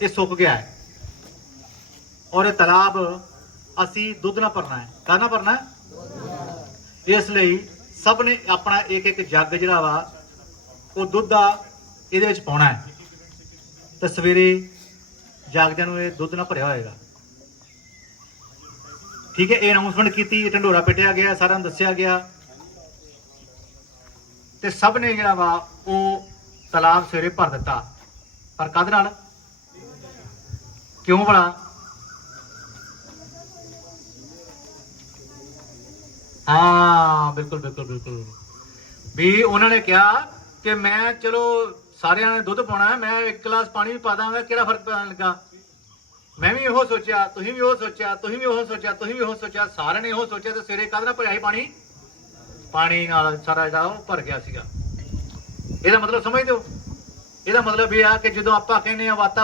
ਇਹ ਸੁੱਕ ਗਿਆ ਹੈ। ਔਰ ਇਹ ਤਲਾਬ ਅਸੀਂ ਦੁੱਧ ਨਾਲ ਭਰਨਾ ਹੈ। ਕਾਹਨਾਂ ਭਰਨਾ ਹੈ? ਇਸ ਲਈ ਸਭ ਨੇ ਆਪਣਾ ਇੱਕ ਇੱਕ ਜੱਗ ਜਿਹੜਾ ਵਾ, ਉਹ ਦੁੱਧ ਦਾ ਇਹਦੇ ਵਿੱਚ ਪਾਉਣਾ ਹੈ। ਤੇ ਸਵੇਰੇ ਜਾਗਦਿਆਂ ਨੂੰ ਇਹ ਦੁੱਧ ਨਾਲ ਭਰਿਆ ਹੋਏਗਾ। ਠੀਕ ਹੈ, ਇਹ ਅਨਾਉਂਸਮੈਂਟ ਕੀਤੀ ਢੰਡੋਰਾ ਪਿਟਿਆ ਗਿਆ, ਸਾਰਿਆਂ ਨੂੰ ਦੱਸਿਆ ਗਿਆ। ਤੇ ਸਭ ਨੇ ਜਿਹੜਾ ਵਾ, ਉਹ ਤਲਾਬ ਸਵੇਰੇ ਭਰ ਦਿੱਤਾ। ਪਰ ਕਦ ਨਾਲ? ਕਿਉਂ ਭਲਾ ਹਾਂ, ਬਿਲਕੁਲ ਬਿਲਕੁਲ ਬਿਲਕੁਲ। ਵੀ ਉਹਨਾਂ ਨੇ ਕਿਹਾ ਕਿ ਮੈਂ, ਚਲੋ, ਸਾਰਿਆਂ ਨੇ ਦੁੱਧ ਪਾਉਣਾ ਹੈ, ਮੈਂ ਇੱਕ ਗਲਾਸ ਪਾਣੀ ਵੀ ਪਾ ਦਾਂਗਾ, ਕਿਹੜਾ ਫ਼ਰਕ ਪੈਣ ਲੱਗਾ? ਮੈਂ ਵੀ ਇਹੋ ਸੋਚਿਆ, ਤੁਸੀਂ ਵੀ ਉਹ ਸੋਚਿਆ, ਤੁਸੀਂ ਵੀ ਉਹ ਸੋਚਿਆ, ਤੁਸੀਂ ਵੀ ਉਹ ਸੋਚਿਆ, ਸਾਰਿਆਂ ਨੇ ਇਹੋ ਸੋਚਿਆ ਤੇ ਸਵੇਰੇ ਕਦ ਨਾਲ ਭਰਿਆ ਸੀ ਪਾਣੀ। ਪਾਣੀ ਨਾਲ ਸਾਰਾ ਜਿਹੜਾ ਉਹ ਭਰ ਗਿਆ ਸੀਗਾ। ਇਹਦਾ ਮਤਲਬ ਸਮਝਦੇ ਹੋ ਇਹਦਾ ਮਤਲਬ ਇਹ ਆ ਕਿ ਜਦੋਂ ਆਪਾਂ ਕਹਿੰਦੇ ਆ ਵਾਤਾ